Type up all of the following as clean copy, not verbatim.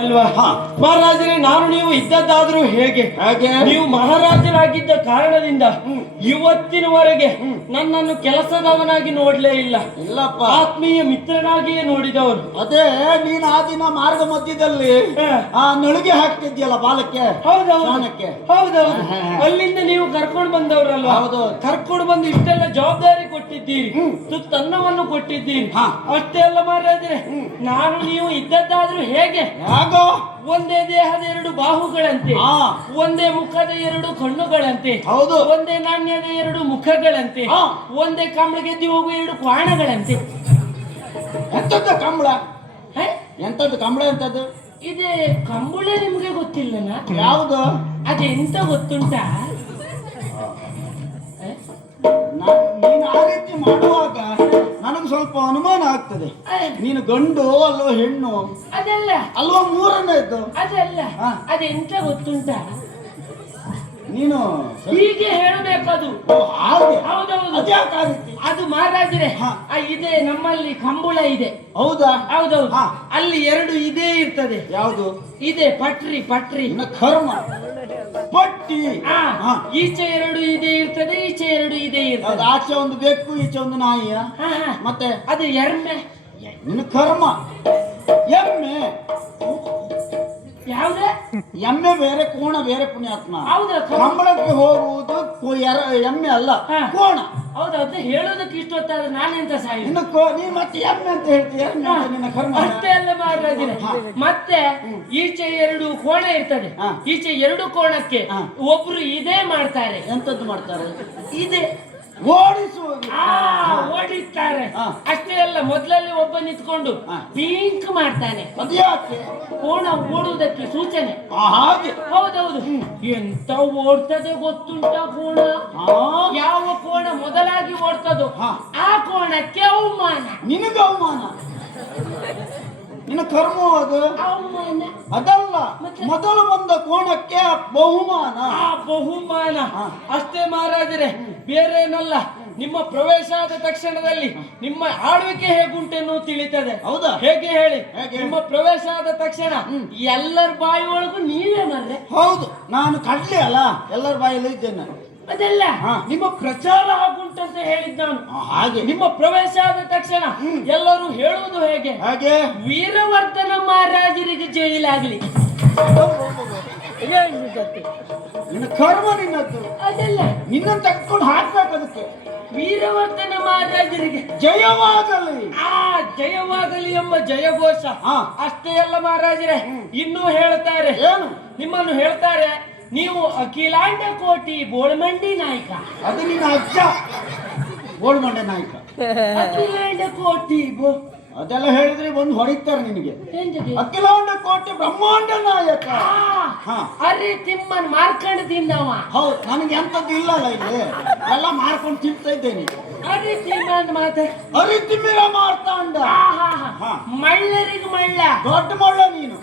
ಅಲ್ವಾ? ಮಹಾರಾಜರೇ, ನಾನು ನೀವು ಇದ್ದದ್ದಾದ್ರೂ ಹೇಗೆ ನೀವು ಮಹಾರಾಜರಾಗಿದ್ದ ಕಾರಣದಿಂದ ಇವತ್ತಿನವರೆಗೆ ನನ್ನನ್ನು ಕೆಲಸದವನಾಗಿ ನೋಡ್ಲೇ ಇಲ್ಲ. ಇಲ್ಲಪ್ಪ, ಆತ್ಮೀಯ ಮಿತ್ರನಾಗಿಯೇ ನೋಡಿದವರು. ಅದೇ ನೀನು ಆ ದಿನ ಮಾರ್ಗ ಮಧ್ಯದಲ್ಲಿ ಆ ನಳಿಗೆ ಹಾಕ್ತಿದ್ಯಲ್ಲ ಬಾಲಕ್ಕೆ. ಹೌದೌದು, ಅಲ್ಲಿಂದ ನೀವು ಕರ್ಕೊಂಡು ಬಂದವರಲ್ವಾ? ಕರ್ಕೊಂಡು ಬಂದು ಇಷ್ಟೆಲ್ಲ ಜವಾಬ್ದಾರಿ ಕೊಟ್ಟಿದ್ದೀರಿ, ತುತ್ತನ್ನವನ್ನು ಕೊಟ್ಟಿದ್ದೀರಿ. ಅಷ್ಟೇ ಅಲ್ಲ ಮಹಾರಾಜರೇ, ನಾನು ನೀವು ಇದ್ದದ್ದಾದ್ರೂ ಹೇಗೆ ಒಂದೇ ದೇಹದ ಎರಡು ಬಾಹುಗಳಂತೆ, ಒಂದೇ ಮುಖದ ಎರಡು ಕಣ್ಣುಗಳಂತೆ, ಒಂದೇ ನಾಣ್ಯದ ಎರಡು ಮುಖಗಳಂತೆ, ಒಂದೇ ಕಂಬಳ ಗೆದ್ದಿ ಹೋಗುವ ಎರಡು ಕ್ವಾಣಗಳಂತೆ. ಎಂತದ್ದು ಕಂಬಳ? ಎಂತದ್ದು ಕಂಬಳ? ಎಂತದ್ದು ಇದೇ ಕಂಬಳ? ನಿಮ್ಗೆ ಗೊತ್ತಿಲ್ಲನಾ? ಯಾವುದು? ಅದೆಂತ ಗೊತ್ತುಂಟಾ? ನೀನು ಆ ರೀತಿ ಮಾಡುವಾಗ ನನಗೆ ಸ್ವಲ್ಪ ಅನುಮಾನ ಆಗ್ತದೆ. ನೀನು ಗಂಡು ಅಲ್ವ ಹೆಣ್ಣು? ಅದಲ್ಲ ಅಲ್ವಾ ಮೂರನೇದ್ದು? ಅದಲ್ಲ, ಅದೆಂತ ಗೊತ್ತುಂಟಾ? ನೀನು ಹೀಗೆ ಹೇಳಬೇಕದು. ಹೌದೌದು. ಅದು ಮಹಾರಾಜರೇ, ಇದೆ ನಮ್ಮಲ್ಲಿ ಕಂಬಳ ಇದೆ. ಹೌದಾ? ಹೌದೌದು. ಅಲ್ಲಿ ಎರಡು ಇದೇ ಇರ್ತದೆ. ಯಾವುದು ಇದೆ? ಪಟ್ರಿ. ಕರ್ಮ ಪಟ್ಟಿ. ಈಚೆ ಎರಡು ಇದೇ ಇರ್ತದೆ, ಈಚೆ ಎರಡು ಇದೇ ಇರ್ತದೆ. ಆಚೆ ಒಂದು ಬೆಕ್ಕು, ಈಚೆ ಒಂದು ನಾಯಿಯ. ಮತ್ತೆ ಅದು ಎಮ್ಮೆ. ನಿನ್ನ ಕರ್ಮ ಎಮ್ಮೆ. ಯಾವ್ದೇ? ಎಮ್ಮೆ ಬೇರೆ, ಕೋಣ ಬೇರೆ. ಪುಣ್ಯಾತ್ಮ, ಹೌದಾ? ಕಂಬಳಕ್ಕೆ ಹೋಗುವುದು ಎಮ್ಮೆ ಅಲ್ಲ, ಕೋಣ. ಹೌದೌದು. ಹೇಳೋದಕ್ಕೆ ಇಷ್ಟೊತ್ತಾದ್ರೆ ನಾನೆಂತ ಸಾಯಿ? ನೀ ಮತ್ತೆ ಎಮ್ಮೆ ಅಂತ ಹೇಳ್ತೀಯ? ನಿನ್ನ ಕರ್ಮ ಅಷ್ಟೇ ಅಲ್ಲ ಮಹಾರಾಜರೇ, ಮತ್ತೆ ಈಚೆ ಎರಡು ಕೋಣ ಇರ್ತದೆ. ಈಚೆ ಎರಡು ಕೋಣಕ್ಕೆ ಒಬ್ರು ಇದೇ ಮಾಡ್ತಾರೆ. ಎಂತದ್ದು ಮಾಡ್ತಾರೆ? ಇದೆ ಓಡಿಸುವುದು. ಓಡಿಸ್ತಾರೆ. ಅಷ್ಟೇ ಅಲ್ಲ, ಮೊದಲಲ್ಲಿ ಒಬ್ಬ ನಿಂತ್ಕೊಂಡು ಪಿಂಕ್ ಮಾಡ್ತಾನೆ. ಅದ್ಯಾಕೆ? ಕೋಣ ಓಡುವುದಕ್ಕೆ ಸೂಚನೆ. ಹಾಗೆ? ಹೌದೌದು. ಎಂತ ಓಡ್ತದೆ ಗೊತ್ತುಂಟ ಕೋಣ? ಯಾವ ಕೋಣ ಮೊದಲಾಗಿ ಓಡ್ತದೋ ಆ ಕೋಣಕ್ಕೆ ಅವಮಾನ. ನಿನಗೆ ಅವಮಾನ? ನಿನ್ನ ಕರ್ಮ ಅದು. ಅವಮಾನ ಅದಲ್ಲ, ಮೊದಲು ಬಂದ ಕೋಣಕ್ಕೆ ಬಹುಮಾನ. ಬಹುಮಾನ ಅಷ್ಟೇ ಮಹಾರಾಜರೇ, ಬೇರೇನಲ್ಲ. ನಿಮ್ಮ ಪ್ರವೇಶ ಆದ ತಕ್ಷಣದಲ್ಲಿ ನಿಮ್ಮ ಆಳ್ವಿಕೆ ಹೇಗುಂಟೆನ್ನು ತಿಳಿತದೆ. ಹೌದಾ? ಹೇಗೆ ಹೇಳಿ? ನಿಮ್ಮ ಪ್ರವೇಶ ಆದ ತಕ್ಷಣ ಎಲ್ಲರ ಬಾಯಿ ಒಳಗೂ ನೀವೇ ಮರ್ರೆ. ಹೌದು, ನಾನು ಕಡ್ಲೆ ಅಲ್ಲ, ಎಲ್ಲರ ಬಾಯಲ್ಲಿ ಇದ್ದೇನೆ. ಅದೆಲ್ಲ ನಿಮ್ಮ ಪ್ರಚಾರ ಆಗುಂಟಂತ ಹೇಳಿದ್ ನಾನು. ಹಾಗೆ ನಿಮ್ಮ ಪ್ರವೇಶ ಆದ ತಕ್ಷಣ ಎಲ್ಲರೂ ಹೇಳುವುದು ಹೇಗೆ? ಹಾಗೆ ವೀರವರ್ಧನ ಮಹಾರಾಜರಿಗೆ ಜೈಲಾಗಲಿ. ನಿನ್ನ ಕರ್ಮ ನಿನ್ನದ್ದು. ಅದೆಲ್ಲ ನಿನ್ನನ್ನು ತೆಗೆದುಕೊಂಡು ಹಾಕ್ಬೇಕು ಅದಕ್ಕೆ. ವೀರವರ್ಧನ ಮಹಾರಾಜರಿಗೆ ಜಯವಾಗಲಿ, ಜಯವಾಗಲಿ ಎಂಬ ಜಯಘೋಷ. ಅಷ್ಟೇ ಅಲ್ಲ ಮಹಾರಾಜರೇ, ಇನ್ನೂ ಹೇಳ್ತಾರೆ. ಏನು? ನಿಮ್ಮನ್ನು ಹೇಳ್ತಾರೆ, ನೀವು ಅಖಿಲಾಂಡ ಕೋಟಿ ಬೋಳ್ಮಂಡಿ ನಾಯಕ. ಅದು ನಿನ್ನ ಅಜ್ಜ ಬೋಳ್ಮಂಡಿ ನಾಯಕ. ಅಖಿಲಾಂಡ ಕೋಟಿ ಅದೆಲ್ಲ ಹೇಳಿದ್ರೆ ಬಂದು ಹೊಡಿತಾರೆ ನಿನಗೆ. ಅಖಿಲಾಂಡ ಕೋಟಿ ಬ್ರಹ್ಮಾಂಡ ನಾಯಕ. ಅರೆ ತಿಮ್ಮನ್ ಮಾರ್ಕಂಡ್ ತಿಂದವ. ಹೌದು, ನನಗೆ ಎಂತದ್ದು ಇಲ್ಲಲ್ಲ ಇಲ್ಲಿ, ಎಲ್ಲ ಮಾರ್ಕೊಂಡು ತಿಂತಾ ಇದ್ದೇನೆ. ಅರೆ ತಿಮ್ಮನ್ ಮಾತ ಅರಿ ತಿಮ್ಮಿರ ಮಾರ್ತಾಂಡ. ಮಳ್ಳರಿಗೆ ಮಳ್ಳ, ದೊಡ್ಡ ಮಳ್ಳ ನೀನು.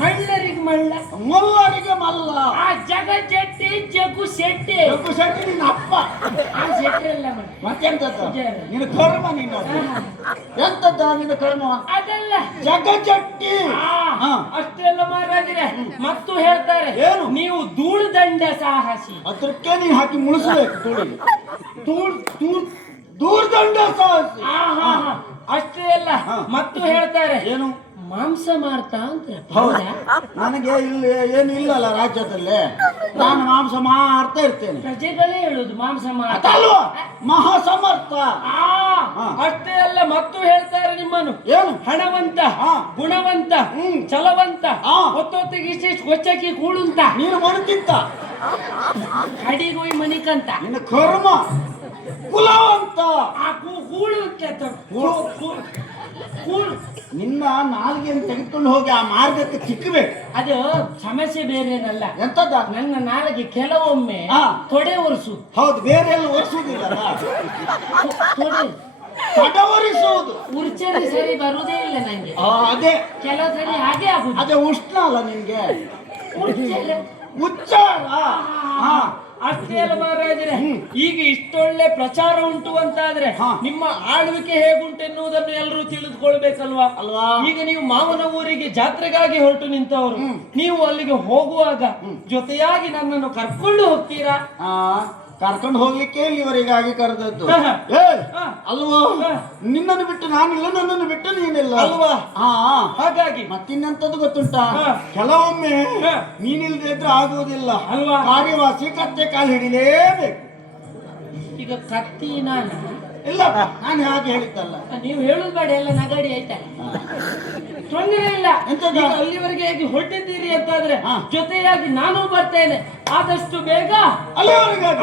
ಮಳ್ಳರಿಗೆ ಮಳ್ಳ, ಮಲ್ಲರಿಗೆ ಮಲ್ಲ. ಜಗ ಜಟ್ಟಿ ಜಗು ಶೆಟ್ಟಿ. ಜಗ್ಗು ಶೆಟ್ಟಿ ನಿನ್ನ ಅಪ್ಪ. ಶೆಟ್ಟಿ ಅಲ್ಲ ಮತ್ತೆಂತದ್ದು? ನಿನ್ನ ಕರ್ಮ ನಿನ್ನ. ಎಂತದ್ದ ನಿನ್ನ ಕರ್ಮ? ಅದಲ್ಲ, ಜಗಜಟ್ಟಿ. ಅಷ್ಟೇ ಅಲ್ಲ ಮಹಾರಾಜರೇ, ಮತ್ತು ಹೇಳ್ತಾರೆ, ಏನು? ನೀವು ಧೂಳುದಂಡ ಸಾಹಸಿ. ಅದಕ್ಕೆ ನೀನು ಹಾಕಿ ಮುಳಿಸ್ಬೇಕು ತುಳಿಗೆ. ದೂರ್ದಂಡ ಸಾಹಸಿ. ಅಷ್ಟೇ ಅಲ್ಲ, ಮತ್ತು ಹೇಳ್ತಾರೆ, ಏನು? ಮಾಂಸ ಮಾರ್ತಾ ಅಂತ. ಹೌದಾ? ನನಗೆ ಇಲ್ಲಿ ಏನು ಇಲ್ಲಲ್ಲ ರಾಜ್ಯದಲ್ಲಿ, ನಾನು ಮಾಂಸ ಮಾರ್ತಾ ಇರ್ತೇನೆ. ಪ್ರಜೆಗಳೇ ಹೇಳುದು ಮಾಂಸ ಮಾರ್ತ ಅಲ್ವಾ? ಮಹಾಸಮರ್ಥ. ಅಷ್ಟೇ ಅಲ್ಲ, ಮತ್ತು ಹೇಳ್ತಾರೆ ನಿಮ್ಮನ್ನು, ಏನು? ಹಣವಂತ, ಗುಣವಂತ, ಛಲವಂತ, ಹೊತ್ತೊತ್ತಿಗೆ ಇಷ್ಟಿಷ್ಟು ಕೊಚ್ಚಕ್ಕಿ ಕೂಳುಂತ. ನೀನು ಮಣುತ್ತಿದ್ದ ಕಡಿಗೋಯ್ ಮನಿಕಂತ. ನಿನ್ನ ಕರ್ಮ ಕುಲವಂತ. ಕೂಳು ನಿನ್ನ ನಾಲ್ಗೆಯನ್ನು ತೆಗೆದುಕೊಂಡು ಹೋಗಿ ಆ ಮಾರ್ಗಕ್ಕೆ ಚಿಕ್ಕಬೇಕು. ಅದು ಸಮಸ್ಯೆ ಬೇರೇನಲ್ಲ. ಎಂತದ? ನನ್ನ ನಾಲ್ಗೆ ಕೆಲವೊಮ್ಮೆ ತೊಡೆ ಒರೆಸು. ಹೌದು, ಬೇರೆ ಎಲ್ಲ ಒರೆಸುವುದಿಲ್ಲ. ತೊಡೆ ಒರೆಸುವುದು ಉರ್ಚರಿ ಸರಿ ಬರುವುದೇ ಇಲ್ಲ ನಂಗೆ. ಅದೇ ಕೆಲವು ಸರಿ ಹಾಗೆ ಆಗುದು. ಅದೇ ಉಷ್ಣ ಅಲ್ಲ ನಿನ್ಗೆ. ಉಚ್ಚಾರ. ಅಷ್ಟೇ ಅಲ್ಲ ಮಹಾರಾಜರೇ, ಈಗ ಇಷ್ಟೊಳ್ಳೆ ಪ್ರಚಾರ ಉಂಟು ಅಂತಾದ್ರೆ ನಿಮ್ಮ ಆಳ್ವಿಕೆ ಹೇಗುಂಟು ಎನ್ನುವುದನ್ನು ಎಲ್ಲರೂ ತಿಳಿದುಕೊಳ್ಬೇಕಲ್ವಾ ಅಲ್ವಾ? ಈಗ ನೀವು ಮಾವನ ಊರಿಗೆ ಜಾತ್ರೆಗಾಗಿ ಹೊರಟು ನಿಂತವರು, ನೀವು ಅಲ್ಲಿಗೆ ಹೋಗುವಾಗ ಜೊತೆಯಾಗಿ ನನ್ನನ್ನು ಕರ್ಕೊಂಡು ಹೋಗ್ತೀರಾ? ಕರ್ಕೊಂಡು ಹೋಗ್ಲಿಕ್ಕೆ ಇಲ್ಲಿವರೆಗಾಗಿ ಕರೆದದ್ದು. ಏ ಅಲ್ವಾ, ನಿನ್ನನ್ನು ಬಿಟ್ಟು ನಾನಿಲ್ಲ, ನನ್ನನ್ನು ಬಿಟ್ಟು ನೀನಿಲ್ಲ ಅಲ್ವಾ? ಹಾಗಾಗಿ ಮತ್ತಿನ್ನಂತದ್ದು ಗೊತ್ತುಂಟಾ, ಕೆಲವೊಮ್ಮೆ ನೀನಿಲ್ದೇ ಇದ್ರೆ ಆಗುವುದಿಲ್ಲ ಅಲ್ವಾ? ಕಾರ್ಯವಾಸಿ ಕತ್ತೆ ಕಾಲು ಹಿಡಿಲೇಬೇಕು. ಈಗ ಕತ್ತಿ ನಾನು ಇಲ್ಲ, ನಾನು ಹಾಗೆ ಹೇಳಿದ್ದಲ್ಲ. ನೀವು ಹೇಳುದು ಬೇಡ, ಎಲ್ಲ ನಗಾಡಿ ಆಯ್ತಲ್ಲ, ತೊಂದರೆ ಇಲ್ಲ. ಈಗ ಅಲ್ಲಿವರೆಗೆ ಹೇಗೆ ಹೊರಟಿದ್ದೀರಿ ಅಂತಾದ್ರೆ ಜೊತೆಯಾಗಿ ನಾನು ಬರ್ತೇನೆ ಆದಷ್ಟು ಬೇಗ. ಅಲ್ಲಿವರೆಗಾಗಿ